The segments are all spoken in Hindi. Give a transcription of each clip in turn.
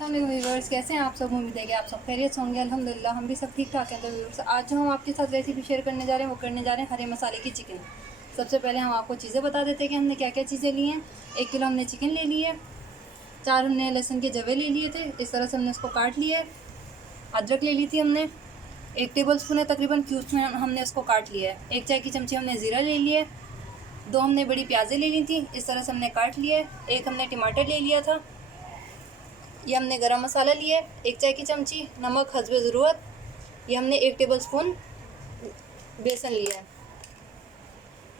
अस्सलाम वालेकुम व्यूअर्स, कैसे हैं आप सब। उम्मीद है कि आप सब खैरियत से होंगे। अल्हम्दुलिल्लाह हम भी सब ठीक ठाक हैं। तो व्यूअर्स, आज जो हम आपके साथ रेसिपी शेयर करने जा रहे हैं वो करने जा रहे हैं हरे मसाले की चिकन। सबसे पहले हम आपको चीज़ें बता देते हैं कि हमने क्या क्या चीज़ें ली हैं। 1 किलो हमने चिकन ले ली है, 4 हमने लहसुन के जवे ले लिए थे, इस तरह से हमने उसको काट लिया है। अदरक ले ली थी हमने 1 टेबल स्पून है तकरीबन, क्यूब्स में हमने उसको काट लिया है। 1 चाय की चमची हमने ज़ीरा ले लिया है। 2 हमने बड़ी प्याज़ें ले ली थी, इस तरह से हमने काट लिया है। 1 हमने टमाटर ले लिया था। ये हमने गरम मसाला लिया है 1 चाय की चमची, नमक हस्बे ज़रूरत। ये हमने 1 टेबल स्पून बेसन लिया है।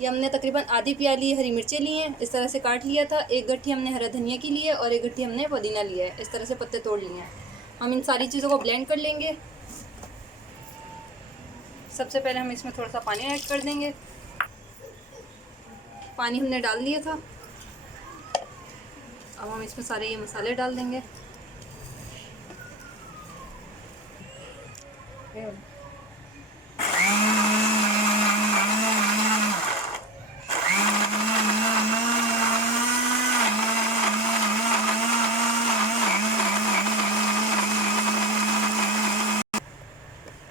ये हमने तकरीबन आधी प्याली हरी मिर्चें ली हैं, इस तरह से काट लिया था। 1 गट्ठी हमने हरा धनिया की ली है और 1 गट्ठी हमने पुदीना लिया है, इस तरह से पत्ते तोड़ लिए हैं। हम इन सारी चीज़ों को ब्लेंड कर लेंगे। सबसे पहले हम इसमें थोड़ा सा पानी ऐड कर देंगे। पानी हमने डाल दिया था। अब हम इसमें सारे ये मसाले डाल देंगे।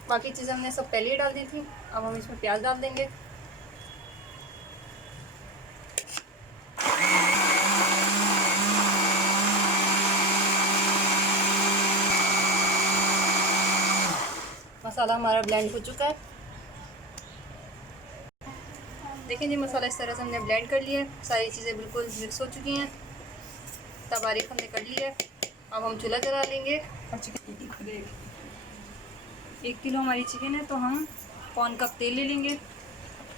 बाकी चीज़ें हमने सब पहले ही डाल दी थी। अब हम इसमें प्याज डाल देंगे। मसाला हमारा ब्लेंड हो चुका है। देखिए जी, मसाला इस तरह से हमने ब्लेंड कर लिया है। सारी चीज़ें बिल्कुल मिक्स हो चुकी हैं, तबारीक हमने कर लिया है। अब हम चूल्हा जला लेंगे और चिकन 1 किलो हमारी चिकन है तो हम 1 कप तेल ले लेंगे।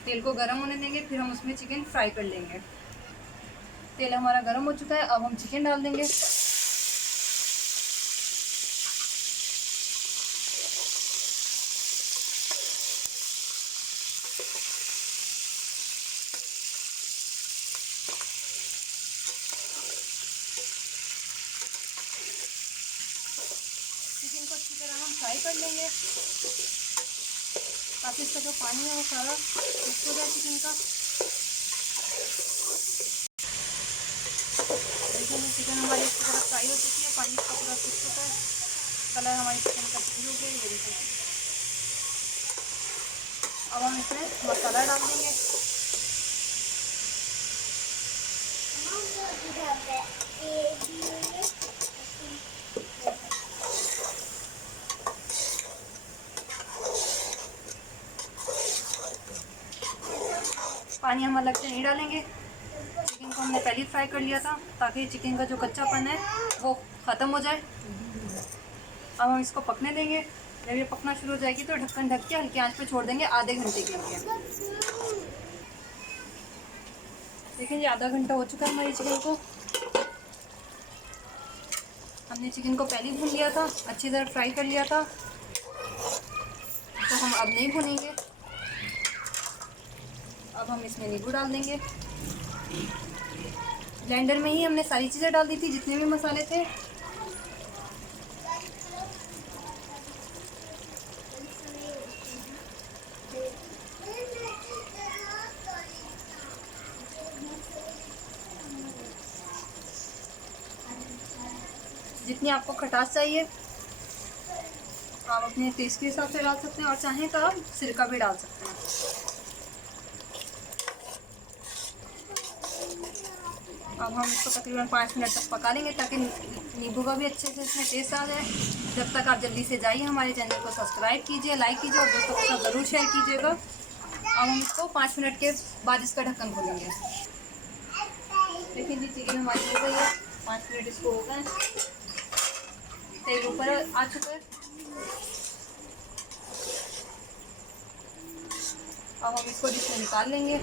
तेल को गर्म होने देंगे, फिर हम उसमें चिकन फ्राई कर लेंगे। तेल हमारा गर्म हो चुका है, अब हम चिकन डाल देंगे। चिकन को अच्छी तरह हम फ्राई कर लेंगे ताकि इसका जो पानी है वो सारा मिक्स हो जाए चिकन का। देखिए चिकन हमारी अच्छी तरह फ्राई हो चुकी है, पानी इसका पूरा सूख चुका है, कलर हमारी चिकन का चेंज हो गया। ये देखिए, अब हम इसमें मसाला डाल देंगे। पानी हम अलग से नहीं डालेंगे, चिकन को हमने पहले ही फ्राई कर लिया था ताकि चिकन का जो कच्चापन है वो ख़त्म हो जाए। अब हम इसको पकने देंगे। जब ये पकना शुरू हो जाएगी तो ढक्कन ढक के हल्की आंच पे छोड़ देंगे आधे घंटे के लिए। देखिए जी, आधा घंटा हो चुका है हमारी चिकन को। हमने चिकन को पहले ही भून लिया था, अच्छी तरह फ्राई कर लिया था, तो हम अब नहीं भूनेंगे। अब हम इसमें नींबू डाल देंगे। ब्लेंडर में ही हमने सारी चीज़ें डाल दी थी, जितने भी मसाले थे। जितनी आपको खटास चाहिए आप अपने टेस्ट के हिसाब से डाल सकते हैं, और चाहें तो आप सिरका भी डाल सकते हैं। अब हम इसको तकरीबन 5 मिनट तक पका लेंगे ताकि नींबू का भी अच्छे से इसमें टेस्ट आ जाए। जब तक आप जल्दी से जाइए हमारे चैनल को सब्सक्राइब कीजिए, लाइक कीजिए और दोस्तों के साथ ज़रूर शेयर कीजिएगा। अब हम इसको 5 मिनट के बाद इसका ढक्कन खोलेंगे। देखिए जी, चिकन हमारी हो गई है, 5 मिनट इसको हो गए, तेल ऊपर आ चुका है। अब हम इसको डिश में निकाल लेंगे।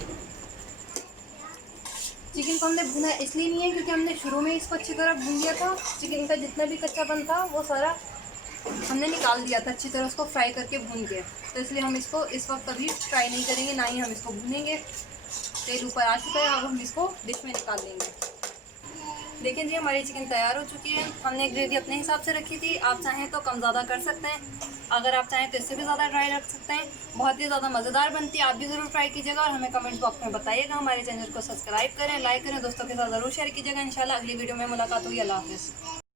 चिकन को हमने भुना इसलिए नहीं है क्योंकि हमने शुरू में इसको अच्छी तरह भून लिया था। चिकन का जितना भी कच्चापन था वो सारा हमने निकाल दिया था, अच्छी तरह उसको फ्राई करके भून के। तो इसलिए हम इसको इस वक्त कभी फ्राई नहीं करेंगे, ना ही हम इसको भूनेंगे। तेल ऊपर आ चुका है, अब हम इसको डिश में निकाल लेंगे। देखिए जी, हमारी चिकन तैयार हो चुकी है। हमने ग्रेवी अपने हिसाब से रखी थी, आप चाहें तो कम ज़्यादा कर सकते हैं, अगर आप चाहें तो इससे भी ज़्यादा ट्राई रख सकते हैं। बहुत ही ज़्यादा मज़ेदार बनती है, आप भी ज़रूर ट्राई कीजिएगा और हमें कमेंट बॉक्स में बताइएगा। हमारे चैनल को सब्सक्राइब करें, लाइक करें, दोस्तों के साथ ज़रूर शेयर कीजिएगा। इंशाल्लाह अगली वीडियो में मुलाकात होगी। अल्लाह हाफ़िज़।